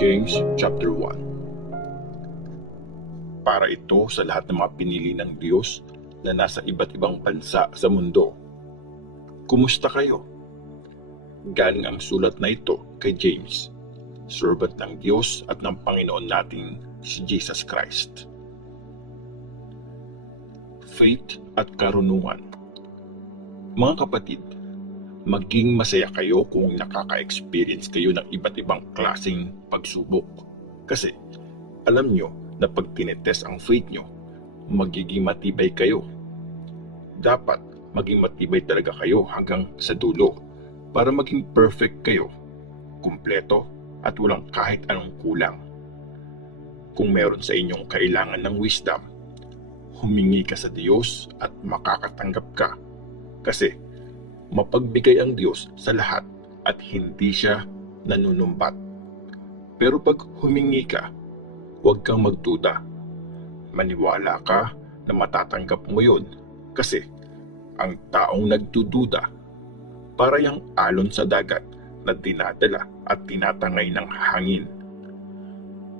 James chapter 1. Para ito sa lahat ng mga pinili ng Diyos na nasa iba't ibang bansa sa mundo. Kumusta kayo? Galing ang sulat na ito kay James, servant ng Diyos at ng Panginoon nating si Jesus Christ. Faith at karunungan. Mga kapatid, maging masaya kayo kung nakaka-experience kayo ng iba't ibang klaseng pagsubok. Kasi alam nyo na pag tinetest ang faith nyo, magiging matibay kayo. Dapat maging matibay talaga kayo hanggang sa dulo para maging perfect kayo, kumpleto at walang kahit anong kulang. Kung meron sa inyong kailangan ng wisdom, humingi ka sa Diyos at makakatanggap ka. Kasi mapagbigay ang Diyos sa lahat at hindi siya nanunumbat. Pero pag humingi ka, huwag kang magduda. Maniwala ka na matatanggap mo yun kasi ang taong nagdududa para yang alon sa dagat na dinadala at tinatangay ng hangin.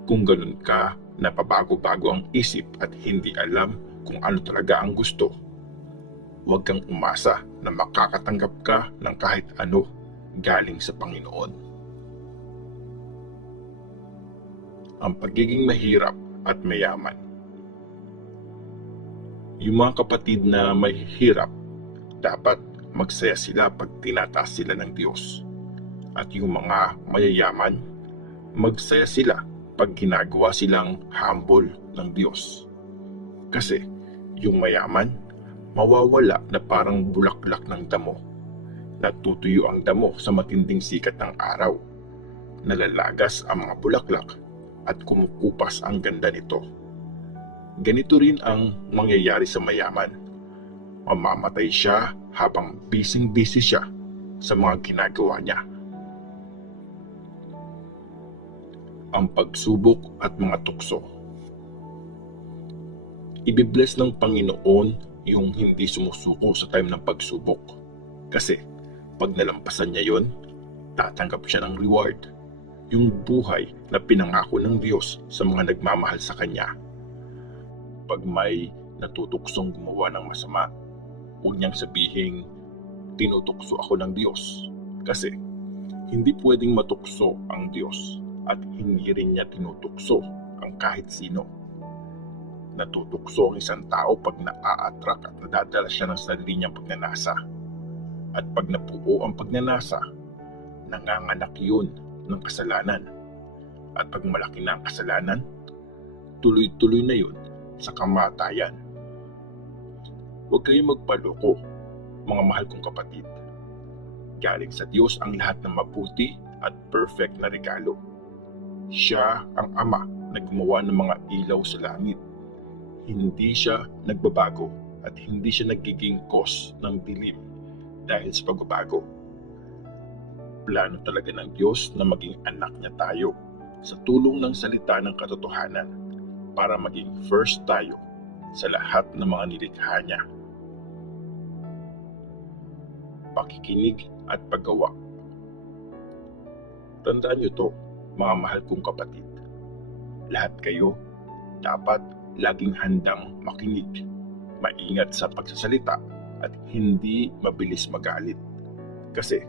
Kung ganun ka, napabago-bago ang isip at hindi alam kung ano talaga ang gusto, huwag kang umasa na makakatanggap ka ng kahit ano galing sa Panginoon. Ang pagiging mahirap at mayaman. Yung mga kapatid na may hirap, dapat magsaya sila pag tinataas sila ng Diyos. At yung mga mayayaman, magsaya sila pag ginagawa silang humble ng Diyos. Kasi yung mayaman, mawawala na parang bulaklak ng damo. Natutuyo ang damo sa matinding sikat ng araw. Nalalagas ang mga bulaklak at kumukupas ang ganda nito. Ganito rin ang mangyayari sa mayaman. Mamamatay siya habang busy siya sa mga ginagawa niya. Ang pagsubok at mga tukso. Ibibless ng Panginoon yung hindi sumusuko sa time ng pagsubok. Kasi pag nalampasan niya yon, tatanggap siya ng reward. Yung buhay na pinangako ng Diyos sa mga nagmamahal sa Kanya. Pag may natutuksong gumawa ng masama, huwag niyang sabihing, tinutukso ako ng Diyos. Kasi hindi pwedeng matukso ang Diyos at hindi rin niya tinutukso ang kahit sino. Natutukso ang isang tao pag naa-attract at nadadala siya ng sarili niyang pagnanasa. At pag napuo ang pagnanasa, nanganganak yun ng kasalanan. At pag malaki na ang kasalanan, tuloy-tuloy na yun sa kamatayan. Huwag kayong magpaloko, mga mahal kong kapatid. Galing sa Diyos ang lahat ng mabuti at perfect na regalo. Siya ang Ama na gumawa ng mga ilaw sa langit. Hindi siya nagbabago at hindi siya nagiging cause ng dilim dahil sa pagbabago. Plano talaga ng Diyos na maging anak niya tayo sa tulong ng salita ng katotohanan para maging first tayo sa lahat ng mga nilikha niya. Pakikinig at paggawa. Tandaan niyo to, mga mahal kong kapatid. Lahat kayo dapat laging handang makinig, maingat sa pagsasalita at hindi mabilis magalit. Kasi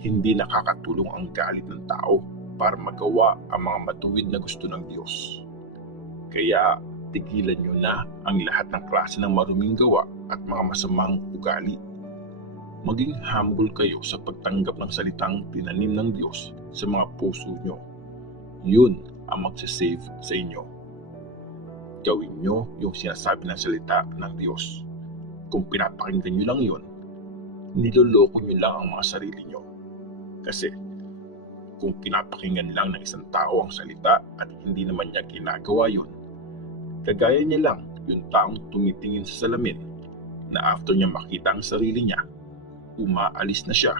hindi nakakatulong ang galit ng tao para magawa ang mga matuwid na gusto ng Diyos. Kaya tigilan nyo na ang lahat ng klase ng maruming gawa at mga masamang ugali. Maging humble kayo sa pagtanggap ng salitang tinanim ng Diyos sa mga puso nyo. Yun ang magsasave sa inyo. Gawin nyo yung sinasabi ng salita ng Diyos. Kung pinapakinggan nyo lang yun, niloloko nyo lang ang mga sarili nyo. Kasi kung pinapakinggan lang ng isang tao ang salita at hindi naman niya ginagawa yun, kagaya niya lang yung taong tumitingin sa salamin na after niya makita ang sarili niya, umaalis na siya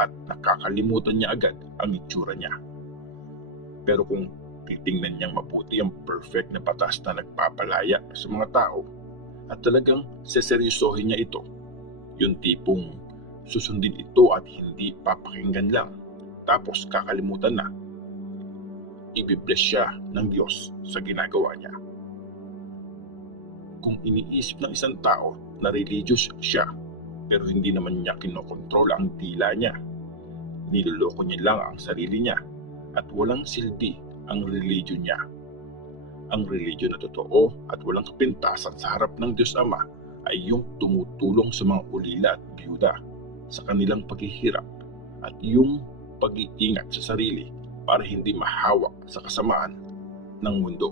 at nakakalimutan niya agad ang itsura niya. Pero kung titingnan niyang mabuti ang perfect na batas na nagpapalaya sa mga tao at talagang seseryosohin niya ito, yung tipong susundin ito at hindi papakinggan lang tapos kakalimutan na, ibibless siya ng Diyos sa ginagawa niya. Kung iniisip ng isang tao na religious siya pero hindi naman niya kinokontrol ang dila niya, niloloko niya lang ang sarili niya at walang silbi ang religion niya. Ang religion na totoo at walang kapintasan sa harap ng Diyos Ama ay yung tumutulong sa mga ulila at biyuda sa kanilang paghihirap at yung pag-iingat sa sarili para hindi mahawak sa kasamaan ng mundo.